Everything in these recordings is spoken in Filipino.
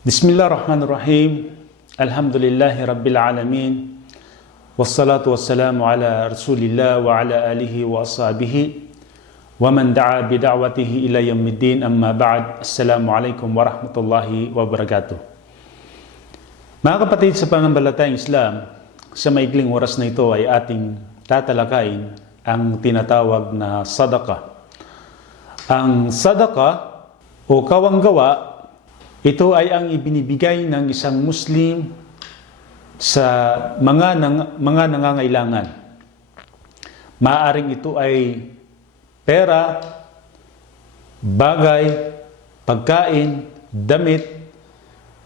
Bismillahirrahmanirrahim. Alhamdulillahi Rabbil Alamin. Wassalatu wassalamu ala Rasulillah wa ala alihi wa ashabihi wa man da'a bida'watihi ila yawmiddin, amma ba'd. Assalamu alaikum wa rahmatullahi wa barakatuh. Mga kapatid sa pananampalatayang Islam, sa maikling oras na ito ay ating tatalakayin ang tinatawag na sadaqah. Ang sadaqah o kawanggawa, ito ay ang ibinibigay ng isang Muslim sa mga nangangailangan. Maaaring ito ay pera, bagay, pagkain, damit,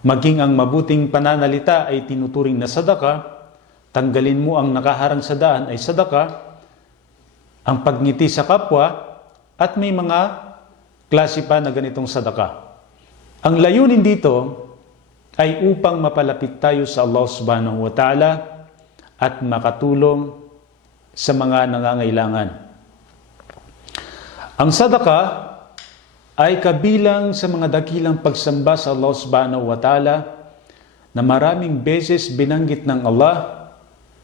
maging ang mabuting pananalita ay tinuturing na sadaka, tanggalin mo ang nakaharang sa daan ay sadaka, ang pagngiti sa kapwa, at may mga klase pa na ganitong sadaka. Ang layunin dito ay upang mapalapit tayo sa Allah subhanahu wa ta'ala at makatulong sa mga nangangailangan. Ang sadaka ay kabilang sa mga dakilang pagsamba sa Allah subhanahu wa ta'ala na maraming beses binanggit ng Allah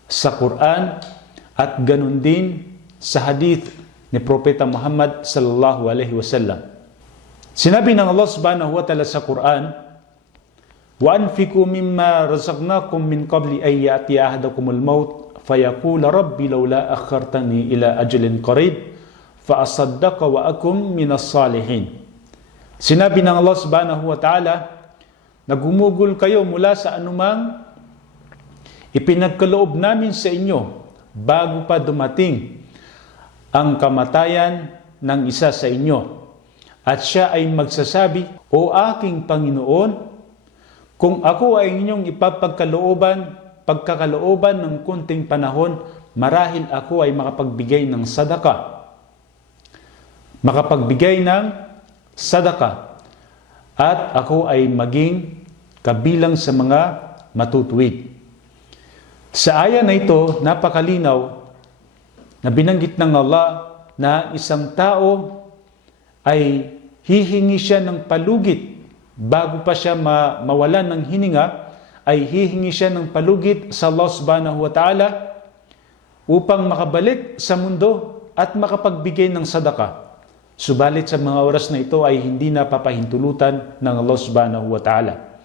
sa Quran at ganun din sa hadith ni Propeta Muhammad sallallahu alaihi wasallam. Sinabi ng Allah subhanahu wa ta'ala sa Quran, وَأَنْفِقُوا مِمَّا رَزَقْنَاكُمْ مِنْ قَبْلِ أَنْ يَأْتِيَ أَحَدَكُمُ الْمَوْتُ فَيَقُولَ رَبِّ لَوْلَا أَخَّرْتَنِي إِلَى أَجَلٍ قَرِيبٍ فَأَصَدَّقَ وَأَكُنْ مِنَ الصَّالِحِينَ. Sinabi ng Allah subhanahu wa ta'ala, nagumugol kayo mula sa anumang ipinagkaloob namin sa inyo bago pa dumating ang kamatayan ng isa sa inyo. At siya ay magsasabi, O aking Panginoon, kung ako ay inyong pagkakalooban ng kunting panahon, marahil ako ay makapagbigay ng sadaka. At ako ay maging kabilang sa mga matutuwid. Sa aya na ito, napakalinaw na binanggit ng Allah na isang tao ay hihingi siya ng palugit bago pa siya mawalan ng hininga, ay hihingi siya ng palugit sa Allah subhanahu wa ta'ala upang makabalik sa mundo at makapagbigay ng sadaka. Subalit sa mga oras na ito ay hindi napapahintulutan ng Allah subhanahu wa ta'ala.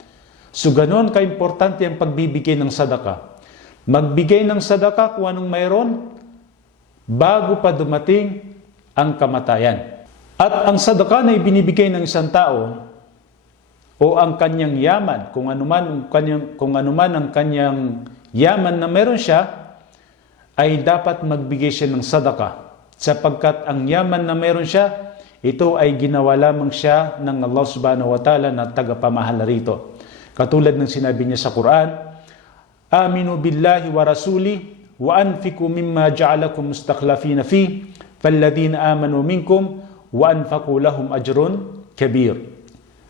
So ganoon kaimportante ang pagbibigay ng sadaka. Magbigay ng sadaka kung anong mayroon bago pa dumating ang kamatayan. At ang sadaka na ibinibigay ng isang tao o ang kanyang yaman, kung anuman ang kanyang yaman na meron siya, ay dapat magbigay siya ng sadaka. Sapagkat ang yaman na meron siya, ito ay ginawa lamang siya ng Allah subhanahu wa ta'ala na tagapamahala rito. Katulad ng sinabi niya sa Quran, Aminu billahi wa rasuli wa anfiku mimma ja'alakum mustakhlafina fi falladhina amanu minkum wa anfaqu lahum ajrun kabir.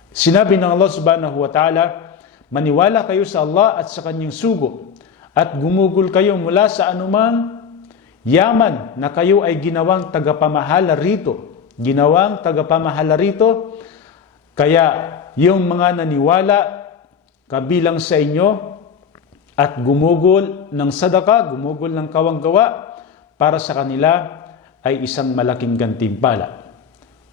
Sinabi ng Allah subhanahu wa ta'ala, maniwala kayo sa Allah at sa kanyang sugo at gumugol kayo mula sa anumang yaman na kayo ay ginawang tagapamahala rito. Kaya yung mga naniwala kabilang sa inyo at gumugol ng sadaka, gumugol ng kawanggawa, para sa kanila ay isang malaking gantimpala.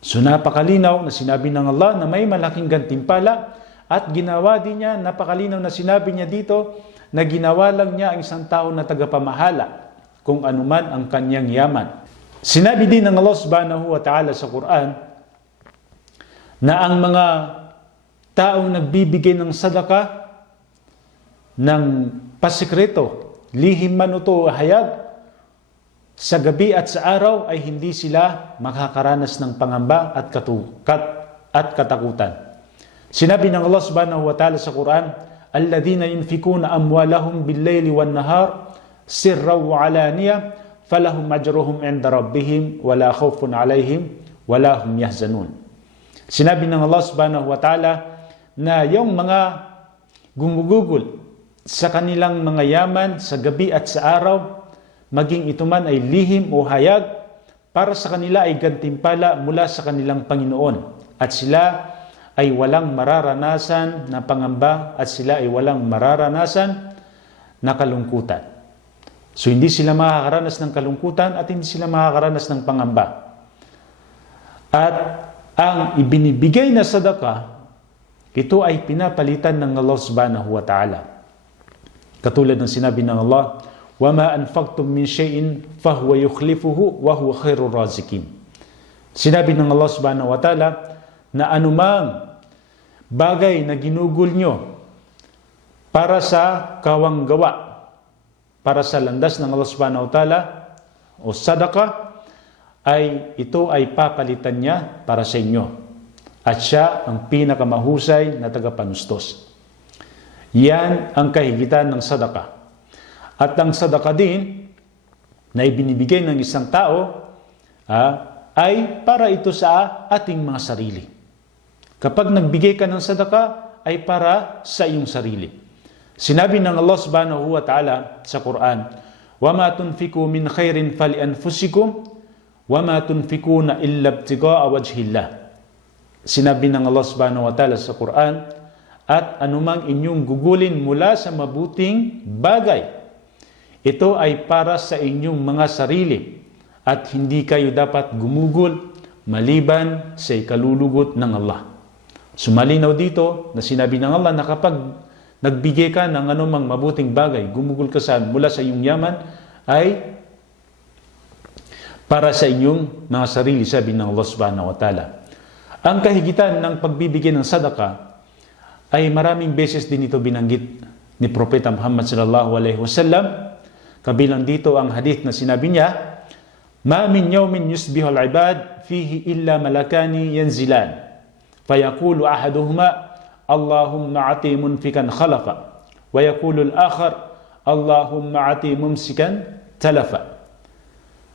So napakalinaw na sinabi ng Allah na may malaking gantimpala, at ginawa din niya, napakalinaw na sinabi niya dito na ginawa lang niya ang isang tao na tagapamahala kung anuman ang kanyang yaman. Sinabi din ng Allah subhanahu wa ta'ala sa Quran na ang mga taong nagbibigay ng sadaka ng pasikreto, lihim man ito hayag, sa gabi at sa araw ay hindi sila makakaranas ng pangamba at katakutan. Sinabi ng Allah subhanahu wa ta'ala sa Quran, Alladhina yunfikuna amwalahum bil-layli wan-nahar sirran wa alaniya falahum ajruhum 'inda rabbihim wala khawfun 'alayhim wala hum yahzanun. Sinabi ng Allah subhanahu wa ta'ala na yung mga gumugugol sa kanilang mga yaman sa gabi at sa araw, maging ito man ay lihim o hayag, para sa kanila ay gantimpala mula sa kanilang Panginoon. At sila ay walang mararanasan na pangamba at sila ay walang mararanasan na kalungkutan. So hindi sila makakaranas ng kalungkutan at hindi sila makakaranas ng pangamba. At ang ibinibigay na sadaka, ito ay pinapalitan ng Allah subhanahu wa ta'ala. Katulad ng sinabi ng Allah, وَمَا أَنْفَقْتُم مِّن شَيْءٍ فَهُوَ يُخْلِفُهُ وَهُوَ خَيْرُ الرَّازِقِينَ. Sinabi ng Allah subhanahu wa ta'ala na anumang bagay na ginugol nyo para sa kawanggawa, para sa landas ng Allah subhanahu wa ta'ala o sadaka, ay ito ay papalitan niya para sa inyo. At siya ang pinakamahusay na tagapanustos. Yan ang kahigitan ng sadaka. At ang sadaka din na ibinibigay ng isang tao ay para ito sa ating mga sarili. Kapag nagbigay ka ng sadaka, ay para sa iyong sarili. Sinabi ng Allah subhanahu wa ta'ala sa Quran, وَمَا تُنْفِقُوا مِنْ خَيْرٍ فَلِأَنفُسِكُمْ وَمَا تُنْفِقُونَ إِلَّا ابْتِغَاءَ وَجْهِ اللَّهِ. Sinabi ng Allah subhanahu wa ta'ala sa Quran, at anumang inyong gugulin mula sa mabuting bagay, ito ay para sa inyong mga sarili at hindi kayo dapat gumugol maliban sa ikalulugot ng Allah. Sumalinaw dito na sinabi ng Allah na kapag nagbigay ka ng anumang mabuting bagay, gumugol ka mula sa iyong yaman, ay para sa inyong mga sarili, sabi ng Allah subhanahu wa ta'ala. Ang kahigitan ng pagbibigay ng sadaka ay maraming beses din ito binanggit ni Propeta Muhammad sallallahu alaihi wasallam. Kabilang dito ang hadith na sinabi niya, "Ma min yawmin yusbihu al-ibad fihi illa malakani yanzilan. Fayaqulu ahaduhuma, Allahumma ati munfikan khalafa. Wa yaqulu al-akhar, Allahumma ati mumsikan talafa."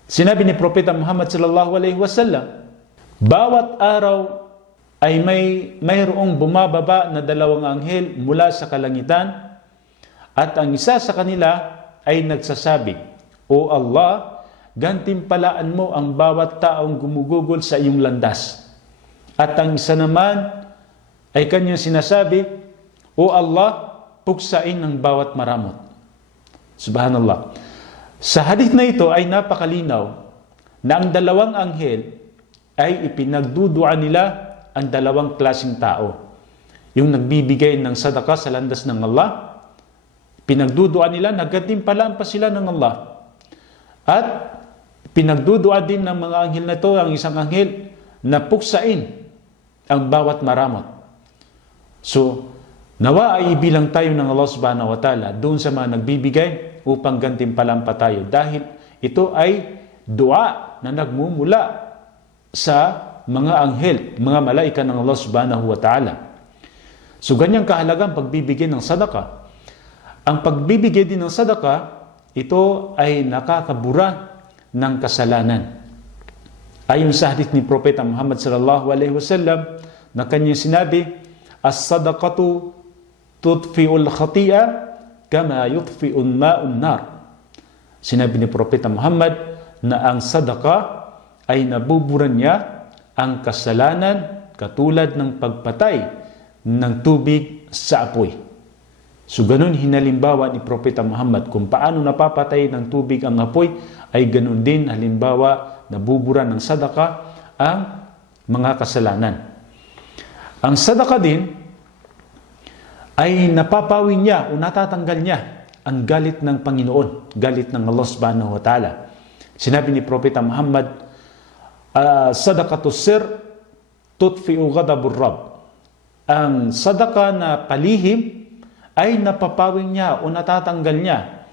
Sinabi ni Propeta Muhammad sallallahu alaihi wasallam, bawat araw ay mayroong bumababa na dalawang anghel mula sa kalangitan at ang isa sa kanila ay nagsasabi, "O Allah, gantimpalaan mo ang bawat taong gumugugol sa iyong landas." At ang isa naman ay kanyang sinasabi, "O Allah, puksain ang bawat maramot." Subhanallah. Sa hadith na ito ay napakalinaw na ang dalawang anghel ay ipinagdudua nila ang dalawang klaseng tao. Yung nagbibigay ng sadaka sa landas ng Allah, pinagdudua nila, naggantimpalaan pa sila ng Allah. At pinagdudua din ng mga anghel na ito, ang isang anghel, na puksain ang bawat maramot. So, nawa ay ibilang tayo ng Allah subhanahu wa ta'ala doon sa mga nagbibigay upang gantimpalaan pa tayo. Dahil ito ay dua na nagmumula sa mga anghel, mga malaika ng Allah subhanahu wa ta'ala. So, ganyang kahalagang pagbibigay ng sadaka. Ang pagbibigay din ng sadaka, ito ay nakakabura ng kasalanan. Ayon sa hadith ni Propeta Muhammad sallallahu alaihi wasallam na kanyang sinabi, "As-sadaqatu tudfi'ul khati'a kama yudfi'un ma'un nar." Sinabi ni Propeta Muhammad na ang sadaka ay nabuburan niya ang kasalanan katulad ng pagpatay ng tubig sa apoy. So ganun hinalimbawa ni Propeta Muhammad kung paano napapatay ng tubig ang apoy, ay ganun din halimbawa nabubura ng sadaka ang mga kasalanan. Ang sadaka din ay napapawi niya o natatanggal niya ang galit ng Panginoon, galit ng Allah subhanahu wa ta'ala. Sinabi ni Propeta Muhammad, "Sadaqatus sir tutfi'u ghadabur rabb." Ang sadaka na palihim ay napapawing niya o natatanggal niya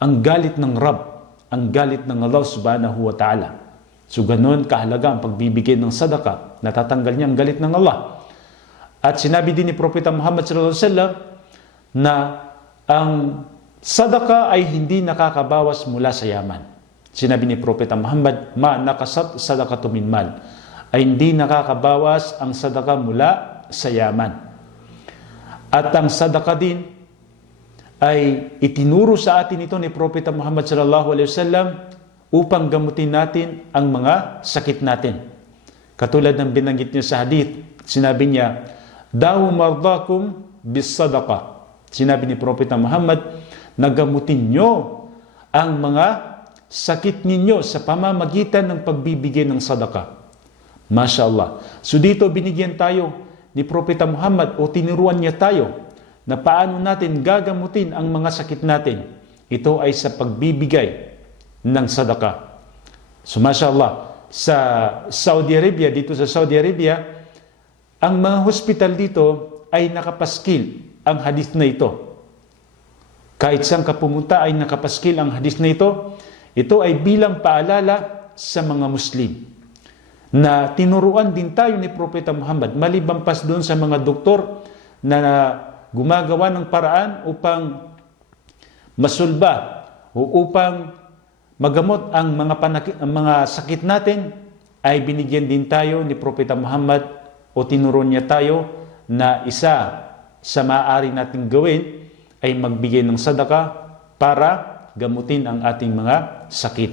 ang galit ng Rabb, ang galit ng Allah subhanahu wa ta'ala. So ganun kahalaga ang pagbibigay ng sadaka, natatanggal niya ang galit ng Allah. At sinabi din ni Propeta Muhammad sallallahu alaihi wasallam na ang sadaka ay hindi nakakabawas mula sa yaman. Sinabi ni Propeta Muhammad, "Ma nakasat sadaqatu min mal." Ay hindi nakakabawas ang sadaka mula sa yaman. At ang sadaka din ay itinuro sa atin ito ni Propeta Muhammad sallallahu alaihi wasallam upang gamutin natin ang mga sakit natin. Katulad ng binanggit niya sa hadith Sinabi niya, "Dawu mardakum bis sadaqa." Sinabi ni Propeta Muhammad, nagamutin nyo ang mga sakit ninyo sa pamamagitan ng pagbibigay ng sadaka. Masya Allah. So dito binigyan tayo ni Propeta Muhammad o tinuruan niya tayo na paano natin gagamutin ang mga sakit natin. Ito ay sa pagbibigay ng sadaka. So Masya Allah, sa Saudi Arabia, dito sa Saudi Arabia, ang mga hospital dito ay nakapaskil ang hadith na ito. Kahit saan ka pumunta ay nakapaskil ang hadith na ito. Ito ay bilang paalala sa mga Muslim na tinuruan din tayo ni Propeta Muhammad maliban pa doon sa mga doktor na gumagawa ng paraan upang masulba o upang magamot ang mga sakit natin, ay binigyan din tayo ni Propeta Muhammad o tinuruan niya tayo na isa sa maaari nating gawin ay magbigay ng sadaka para gamutin ang ating mga sakit.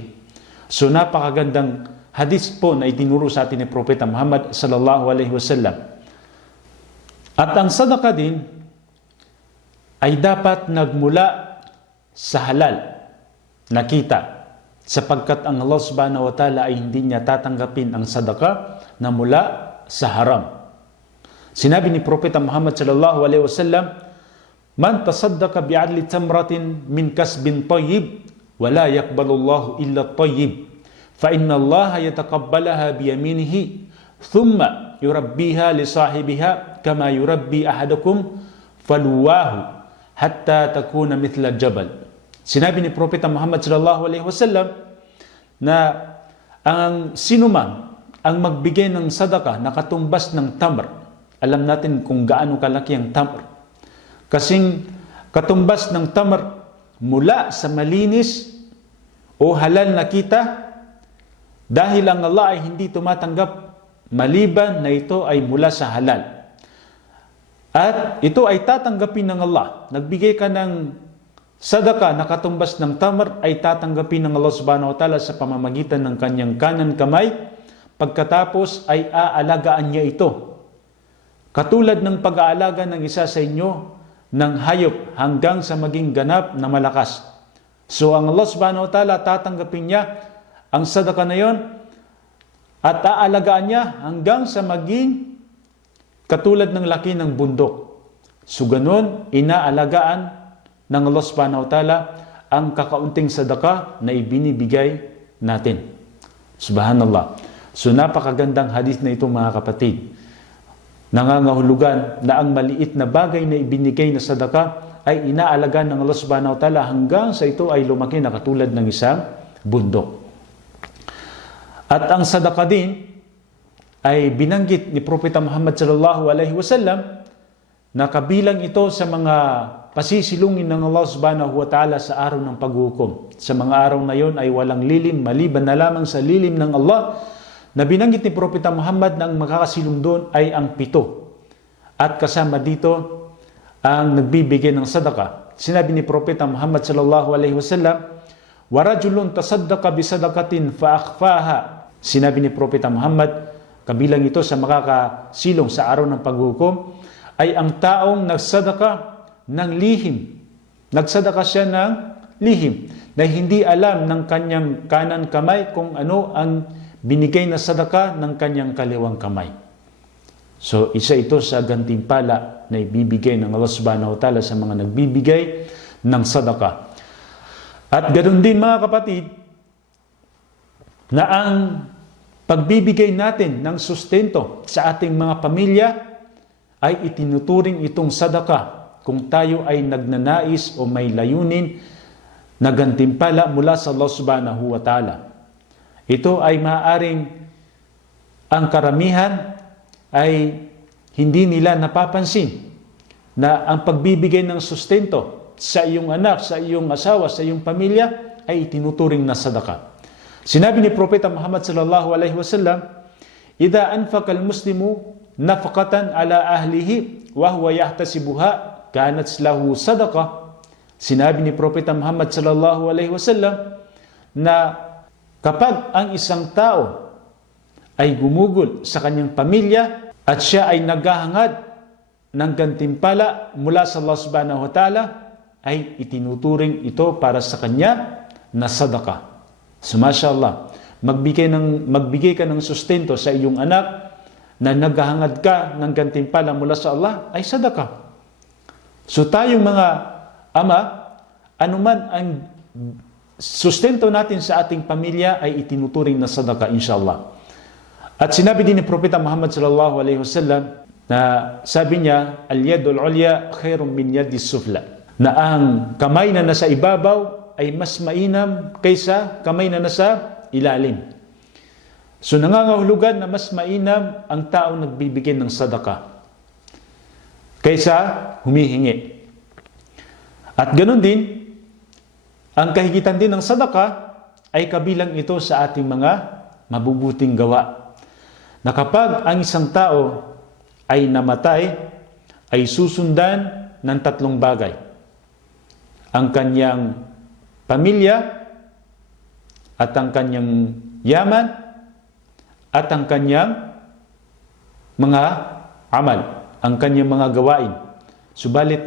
So napakagandang hadith po na itinuro sa atin ni Propeta Muhammad sallallahu alaihi wasallam. At ang sadaka din ay dapat nagmula sa halal na kita, sapagkat ang Allah subhanahu wa ta'ala ay hindi niya tatanggapin ang sadaka na mula sa haram. Sinabi ni Propeta Muhammad sallallahu alaihi wasallam, "Man tasaddaqa bi'adli tamratin min kasbin tayyib, wala yaqbalullahu illa tayyib, fa inna Allah yataqabbalaha biyaminihi, thumma yurabbiha li sahibiha kama yurabbi ahadukum faluwahu hatta takuna mithla jabal." Sinabi ni Propeta Muhammad sallallahu alaihi wasallam na ang sinumang ang magbigay ng sadaka na katumbas ng tamr. Alam natin kung gaano kalaki ang tamr. Kasing katumbas ng tamr mula sa malinis o halal na kita, dahil ang Allah ay hindi tumatanggap maliban na ito ay mula sa halal. At ito ay tatanggapin ng Allah. Nagbigay ka ng sadaka na katumbas ng tamr, ay tatanggapin ng Allah subhanahu wa ta'ala sa pamamagitan ng kanyang kanan kamay. Pagkatapos ay aalagaan niya ito. Katulad ng pag-aalaga ng isa sa inyo ng hayop hanggang sa maging ganap na malakas. So ang Allah subhanahu wa ta'ala tatanggapin niya ang sadaka na yon at aalagaan niya hanggang sa maging katulad ng laki ng bundok. So ganun, inaalagaan ng Allah subhanahu wa ta'ala ang kakaunting sadaka na ibinibigay natin. Subhanallah. So napakagandang hadith na ito mga kapatid. Nangangahulugan na ang maliit na bagay na ibinigay na sadaka ay inaalagaan ng Allah subhanahu wa ta'ala hanggang sa ito ay lumaki na katulad ng isang bundok. At ang sadaka din ay binanggit ni Propeta Muhammad sallallahu alaihi wasallam na kabilang ito sa mga pasisilungin ng Allah subhanahu wa ta'ala sa araw ng paghukom. Sa mga araw na yon ay walang lilim maliban na lamang sa lilim ng Allah, na binanggit ni Propeta Muhammad na ang makakasilong doon ay ang 7. At kasama dito ang nagbibigay ng sadaka. Sinabi ni Propeta Muhammad sallallahu alaihi wasallam, "Wa rajulun tasaddaqa bi sadaqatin fa akhfaha." Sinabi ni Propeta Muhammad, kabilang ito sa makakasilong sa araw ng paghukom, ay ang taong nagsadaka ng lihim. Nagsadaka siya ng lihim na hindi alam ng kanyang kanan kamay kung ano ang binigay na sadaka ng kanyang kaliwang kamay. So, isa ito sa gantimpala na ibibigay ng Allah subhanahu wa ta'ala sa mga nagbibigay ng sadaka. At ganoon din mga kapatid, na ang pagbibigay natin ng sustento sa ating mga pamilya ay itinuturing itong sadaka kung tayo ay nagnanais o may layunin na gantimpala mula sa Allah subhanahu wa ta'ala. Ito ay maaaring ang karamihan ay hindi nila napapansin na ang pagbibigay ng sustento sa iyong anak, sa iyong asawa, sa iyong pamilya ay itinuturing na sadaka. Sinabi ni Propeta Muhammad sallallahu alaihi wasallam, "Idza anfaqa al-muslimu nafaqatan ala ahlihi wa huwa yahtasibuha kanat lahu sadaqah." Sinabi ni Propeta Muhammad sallallahu alaihi wasallam na kapag ang isang tao ay gumugol sa kanyang pamilya at siya ay naghahangad ng gantimpala mula sa Allah subhanahu wa ta'ala, ay itinuturing ito para sa kanya na sadaka. So mashallah, magbigay ka ng sustento sa iyong anak na naghahangad ka ng gantimpala mula sa Allah, ay sadaka. So tayong mga ama, anuman ang sustento natin sa ating pamilya ay itinuturing na sadaka, inshallah. At sinabi din ni Propeta Muhammad sallallahu alaihi wasallam na sabi niya, al-yadul ulya khairun min yadis sufla, na ang kamay na nasa ibabaw ay mas mainam kaysa kamay na nasa ilalim. So nangangahulugan na mas mainam ang taong nagbibigay ng sadaka kaysa humihingi. At ganoon din, ang kahigitan din ng sadaka ay kabilang ito sa ating mga mabubuting gawa. Na kapag ang isang tao ay namatay, ay susundan ng 3 bagay. Ang kanyang pamilya, at ang kanyang yaman, at ang kanyang mga amal, ang kanyang mga gawain. Subalit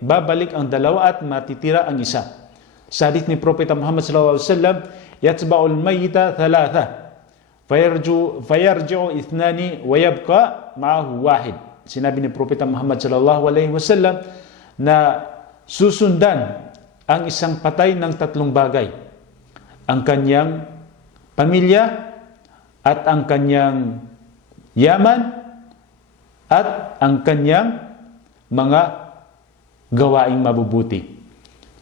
babalik ang dalawa at matitira ang isa. Sa hadith ni Propeta Muhammad sallallahu alaihi wasallam, yatba'ul mayyita thalatha fayarji'u ithnani wa yabqa ma'ahu wahid. Sinabi ni Propeta Muhammad sallallahu alaihi wasallam na susundan ang isang patay ng 3 bagay. Ang kanyang pamilya, at ang kanyang yaman, at ang kanyang mga gawaing mabubuti.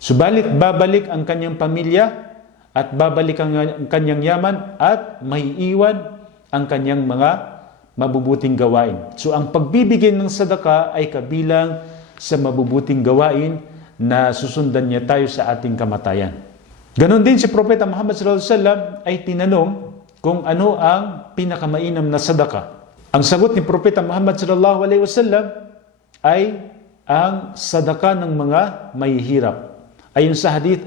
Subalit babalik ang kanyang pamilya, at babalik ang kanyang yaman, at maiiwan ang kanyang mga mabubuting gawain. So ang pagbibigay ng sadaka ay kabilang sa mabubuting gawain na susundan niya tayo sa ating kamatayan. Ganon din si Propeta Muhammad sallallahu alaihi wasallam ay tinanong kung ano ang pinakamainam na sadaka. Ang sagot ni Propeta Muhammad sallallahu alaihi wasallam ay ang sadaka ng mga mahihirap. Ayon sa hadith,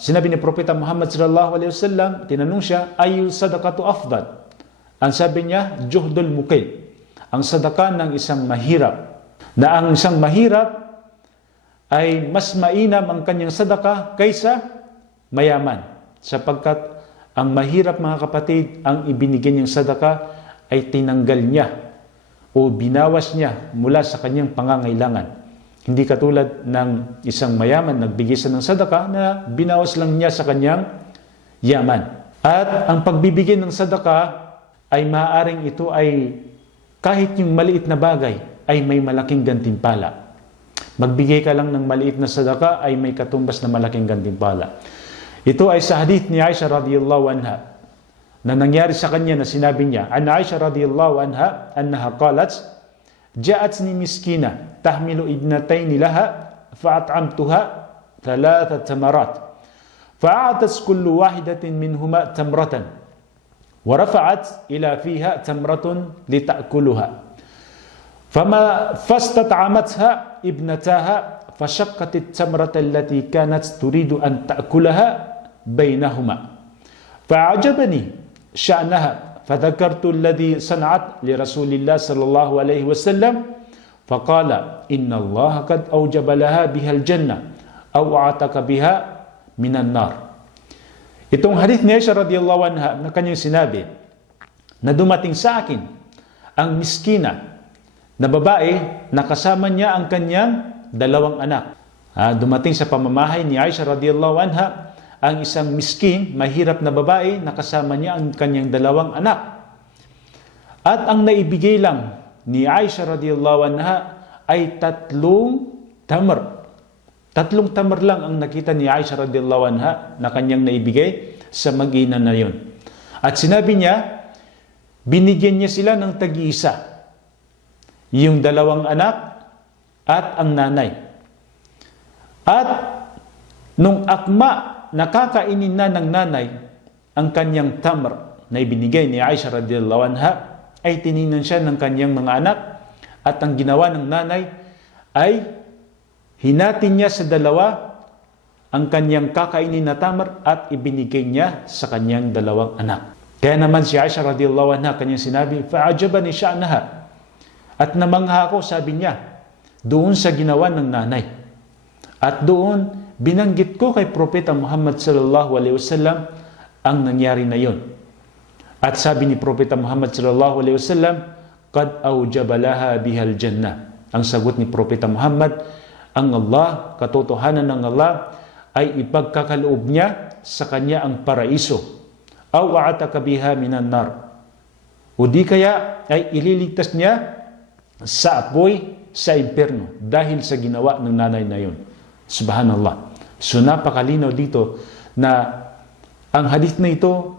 sinabi ni Propeta Muhammad sallallahu alaihi wasallam, tinanong siya, ayul sadaqatu afdal? Ang sabi niya, juhdul muqil, ang sadaka ng isang mahirap. Na ang isang mahirap ay mas mainam ang kanyang sadaka kaysa mayaman. Sapagkat ang mahirap, mga kapatid, ang ibinigay niyang sadaka ay tinanggal niya o binawas niya mula sa kanyang pangangailangan. Hindi katulad ng isang mayaman, nagbigay siya ng sadaka na binawas lang niya sa kanyang yaman. At ang pagbibigay ng sadaka ay maaaring ito ay kahit yung maliit na bagay ay may malaking gantimpala. Magbigay ka lang ng maliit na sadaka ay may katumbas na malaking gantimpala. Ito ay sa hadith ni Aisha radhiyallahu anha na nangyari sa kanya na sinabi niya, an Aisha radhiyallahu anha annaha qalat, ja'atni miskina tahmilu ibnatayn laha fa'at'amtuha 3 tamarat fa'atat kullu wahidatin minhuma tamratan wa rafa'at ila fiha tamratun lita'kuluha فاستطعمتها ابنتها فشقت التمرة التي كانت تريد أن تأكلها بينهما فأعجبني شأنها فذكرت الذي صنعت لرسول الله صلى الله عليه وسلم فقال إن الله قد أوجب لها بها الجنة أو أعتق بها من النار. Itong hadith ni Aisha radhiyallahu anha na kanyang sinabi na dumating sa akin ang miskina na babae na kasama niya ang kanyang 2 anak. Dumating sa pamamahay ni Aisha radhiyallahu anha ang isang miskin, mahirap na babae na kasama niya ang kanyang 2 anak. At ang naibigay lang ni Aisha radhiyallahu anha ay 3 tamar. 3 tamar lang ang nakita ni Aisha radhiyallahu anha na kanyang naibigay sa mag-ina na yun. At sinabi niya, binigyan niya sila ng tag-iisa. Yung 2 anak at ang nanay. At nung akma, nakakainin na ng nanay ang kanyang tamar na ibinigay ni Aisha radhiyallahu anha, ay tiningnan siya ng kanyang mga anak at ang ginawa ng nanay ay hinati niya sa 2 ang kanyang kakainin na tamar at ibinigay niya sa kanyang 2 anak. Kaya naman si Aisha radhiyallahu anha kanyang sinabi, fa'ajabani sha'naha. At namangha ako, sabi niya, doon sa ginawa ng nanay. At doon, binanggit ko kay Propeta Muhammad sallallahu alaihi wasallam ang nangyari na yon. At sabi ni Propeta Muhammad sallallahu alaihi wasallam, qad awjaba laha bihal jannah. Ang sagot ni Propeta Muhammad, ang Allah, katotohanan ng Allah, ay ipagkakaloob niya sa kanya ang paraiso. Aw a'ataka biha minan nar. O di kaya ay ililigtas niya sa apoy sa impyerno dahil sa ginawa ng nanay na yon. Subhanallah. So napakalinaw dito na ang hadith na ito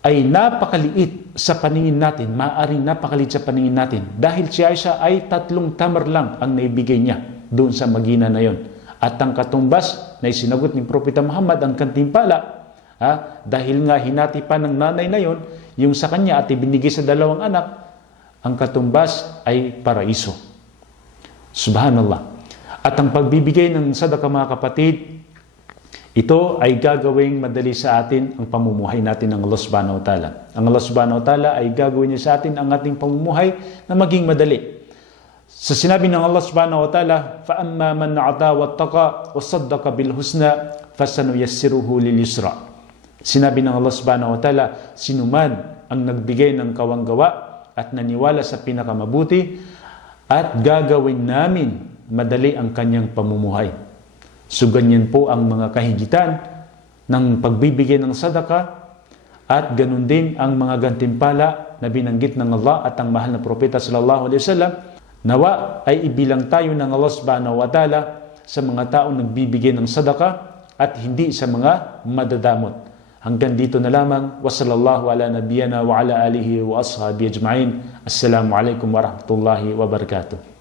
ay napakaliit sa paningin natin, maaaring napakaliit sa paningin natin dahil si Aisha ay 3 tamar lang ang naibigay niya doon sa magina na yon. At ang katumbas na isinagot ni Propeta Muhammad ang kantimpala, dahil nga hinati pa ng nanay na yon, yung sa kanya at ibinigay sa 2 anak, ang katumbas ay paraiso. Subhanallah. At ang pagbibigay ng sadaka, mga kapatid, ito ay gagawing madali sa atin ang pamumuhay natin ng Allah subhanahu wa ta'ala. Ang Allah subhanahu wa ta'ala ay gagawin niya sa atin ang ating pamumuhay na maging madali. Sa sinabi ng Allah subhanahu wa ta'ala, فَأَمَّا مَنْ عَطَى وَاتَّقَى وَصَدَّقَ بِالْحُسْنَى فَسَنُيَسِّرُهُ لِلْيُسْرَى. Sinabi ng Allah subhanahu wa ta'ala, sinuman ang nagbigay ng kawanggawa at naniwala sa pinakamabuti at gagawin namin madali ang kanyang pamumuhay. So ganyan po ang mga kahigitan ng pagbibigay ng sadaka at ganun din ang mga gantimpala na binanggit ng Allah at ang mahal na propeta sallallahu alaihi wasallam. Nawa ay ibilang tayo ng Allah subhanahu wa ta'ala sa mga taong nagbibigay ng sadaka at hindi sa mga madadamot. Hanggang dito na lamang. Wa sallallahu ala nabiyyana wa ala alihi wa ashabi ajma'in. Assalamu alaikum warahmatullahi wabarakatuh.